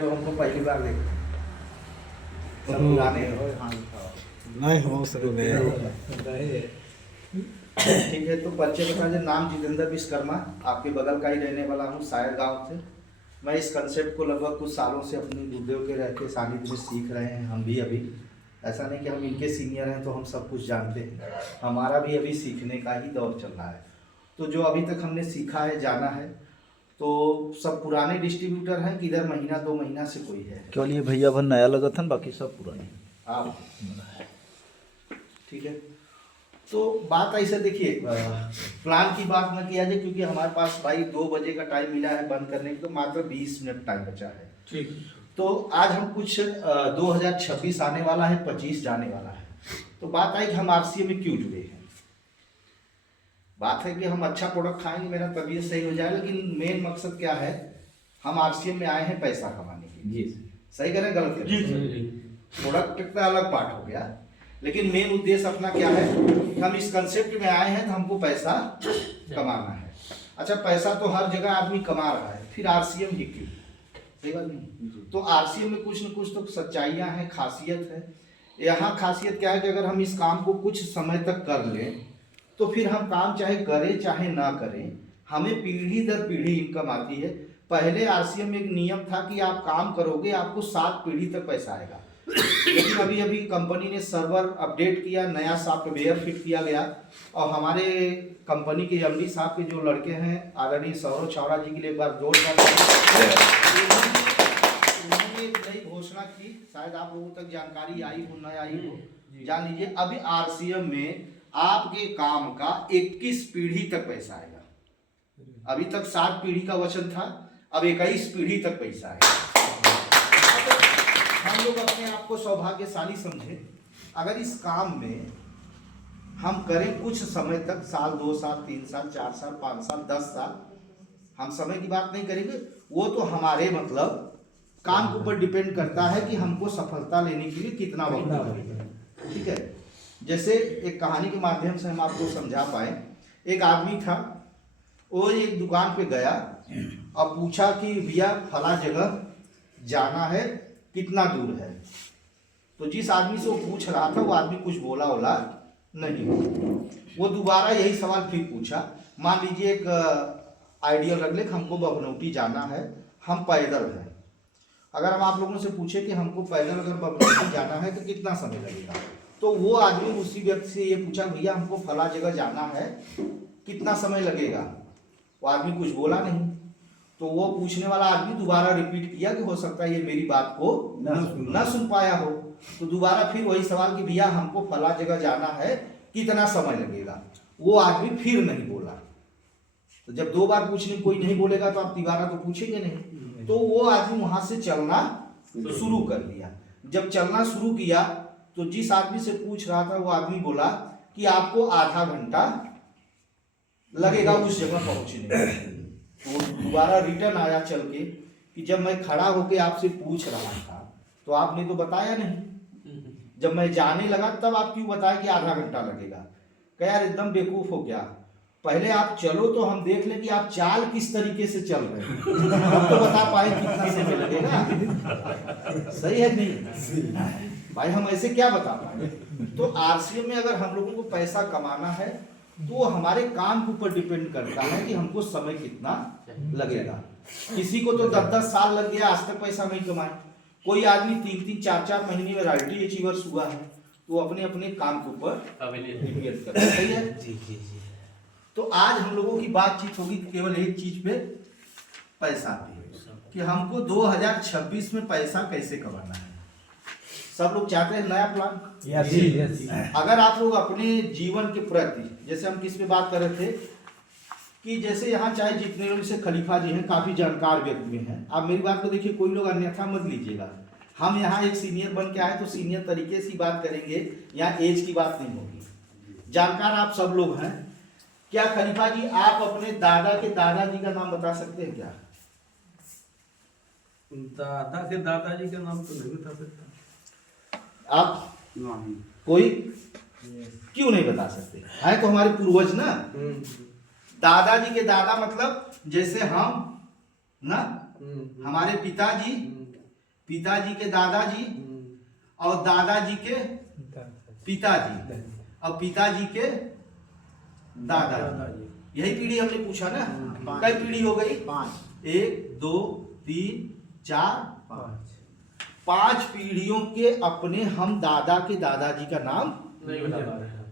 तो हमको पहली बार देखा सब पुराने हो। हाँ नहीं हो सकते। ठीक है, तो परिचय बता दीजिए। नाम जितेंद्र विश्वकर्मा, आपके बगल का ही रहने वाला हूँ, सायर गांव से। मैं इस कंसेप्ट को लगभग कुछ सालों से अपने गुरुदेव के रह के सानिध्य में सीख रहे हैं। हम भी अभी ऐसा नहीं कि हम इनके सीनियर हैं तो हम सब कुछ जानते हैं, हमारा भी अभी सीखने का ही दौर चल रहा है। तो जो अभी तक हमने सीखा है, जाना है, तो सब पुराने डिस्ट्रीब्यूटर हैं कि इधर महीना 2 महीना से कोई है? केवल ये भैया भर नया लगा था, बाकी सब पुराने। आप ठीक है। तो बात ऐसे देखिए, प्लान की बात न किया जाए क्योंकि हमारे पास भाई 2 बजे का टाइम मिला है बंद करने की, तो मात्र 20 मिनट टाइम बचा है। ठीक। तो आज हम कुछ 2026 आने वाला है, 25 जाने वाला है। तो बात आई कि हम आरसीए में क्यों जुड़े हैं। बात है कि हम अच्छा प्रोडक्ट खाएंगे, मेरा तबीयत सही हो जाए, लेकिन मेन मकसद क्या है, हम आरसीए में आए हैं पैसा कमाने के लिए। सही करें गलत करें? प्रोडक्ट का अलग पार्ट हो गया, लेकिन मेन उद्देश्य अपना क्या है, हम इस कंसेप्ट में आए हैं तो हमको पैसा कमाना है। अच्छा, पैसा तो हर जगह आदमी कमा रहा है, फिर आरसीएम ही क्यों? सही बात नहीं? तो आरसीएम में कुछ न कुछ तो सच्चाइयाँ हैं, खासियत है। यहाँ खासियत क्या है कि अगर हम इस काम को कुछ समय तक कर लें तो फिर हम काम चाहे करें चाहे ना करें, हमें पीढ़ी दर पीढ़ी इनकम आती है। पहले आरसीएम में एक नियम था कि आप काम करोगे आपको 7 पीढ़ी तक पैसा आएगा, लेकिन अभी अभी कंपनी ने सर्वर अपडेट किया, नया सॉफ्टवेयर फिट किया गया, और हमारे कंपनी के एमडी साहब के जो लड़के हैं आदरणीय सौरभ छावड़ा जी के लिए एक बार जोरदार उन्होंने एक नई घोषणा की, शायद आप लोगों तक जानकारी आई हो न आई हो, जान लीजिए। अभी आरसीएम में आपके काम का 21 पीढ़ी तक पैसा आएगा। अभी तक 7 पीढ़ी का वचन था, अब 21 पीढ़ी तक पैसा आएगा। हम लोग अपने आप को सौभाग्यशाली समझे अगर इस काम में हम करें कुछ समय तक, साल 2 साल 3 साल 4 साल 5 साल 10 साल, हम समय की बात नहीं करेंगे, वो तो हमारे मतलब काम के ऊपर डिपेंड करता है कि हमको सफलता लेने के लिए कितना वक्त लगेगा। ठीक है, जैसे एक कहानी के माध्यम से हम आपको समझा पाए। एक आदमी था, वो एक दुकान पे गया और पूछा कि भैया फला जगह जाना है, कितना दूर है? तो जिस आदमी से वो पूछ रहा था वो आदमी कुछ बोला नहीं। वो दोबारा यही सवाल फिर पूछा। मान लीजिए एक आइडियल रख ले, हमको बभनौटी जाना है, हम पैदल हैं। अगर हम आप लोगों से पूछे कि हमको पैदल अगर बभनौटी जाना है तो कितना समय लगेगा, तो वो आदमी उसी व्यक्ति से ये पूछा, भैया हमको फला जगह जाना है, कितना समय लगेगा? वो आदमी कुछ बोला नहीं। तो वो पूछने वाला आदमी दोबारा रिपीट किया कि हो सकता है ये मेरी बात को ना सुन पाया हो। तो दोबारा फिर वही सवाल कि भैया हमको फला जगह जाना है, कितना समय लगेगा? वो आदमी फिर नहीं बोला। तो जब 2 बार पूछने कोई नहीं बोलेगा तो आप दोबारा तो पूछेंगे नहीं। तो वो आदमी वहां से चलना शुरू कर दिया। जब चलना शुरू किया तो जिस आदमी से पूछ रहा था वो आदमी बोला कि आपको आधा घंटा लगेगा उस जगह पहुंचने में। तो दोबारा रिटर्न आया चल के कि जब मैं खड़ा होके आपसे पूछ रहा था तो आपने तो बताया नहीं, जब मैं जाने लगा तब आप क्यों बताया कि आधा घंटा लगेगा? क्या यार एकदम बेवकूफ हो गया, पहले आप चलो तो हम देख लें कि आप चाल किस तरीके से चल रहे हैं, हम तो बता पाए कितना समय लगेगा। सही है नहीं भाई, हम ऐसे क्या बता पाए? तो आरसीएम में अगर हम लोगों को पैसा कमाना है तो हमारे काम के ऊपर डिपेंड करता है कि हमको समय कितना लगेगा। किसी को तो 10-10 साल लग गया, आज तक पैसा नहीं कमाए। कोई आदमी 3-3 4-4 महीने में रॉयल्टी अचीवर्स हुआ है, तो अपने अपने काम के ऊपर डिपेंड करता है। सही है जी। तो आज हम लोगों की बातचीत होगी केवल एक चीज पे, पैसा पे, कि हमको 2026 में पैसा कैसे कमाना है। सब लोग चाहते हैं नया प्लान। अगर आप लोग अपने जीवन के प्रति, जैसे हम किस पे बात कर रहे थे कि जैसे यहाँ चाहे जितने लोग से खलीफा जी हैं, काफी जानकार व्यक्ति हैं, आप मेरी बात को देखिए, कोई लोग अन्यथा मत लीजिएगा। हम यहाँ एक सीनियर बन के आए तो सीनियर तरीके से बात करेंगे, यहाँ एज की बात नहीं होगी। जानकार आप सब लोग हैं। क्या खलीफा जी आप अपने दादा के दादाजी का नाम बता सकते हैं क्या? दादा के दादाजी का नाम तो नहीं बता सकता आप? कोई क्यों नहीं बता सकते? है तो हमारे पूर्वज ना। दादाजी के दादा मतलब जैसे हम ना, हमारे पिताजी पिताजी के दादाजी और दादाजी के पिताजी और पिताजी के दादाजी। यही पीढ़ी हमने पूछा ना, कई पीढ़ी हो गई? 1 2 3 4 5 पीढ़ियों के अपने हम दादा के दादाजी का नाम नहीं बता पा रहे हैं।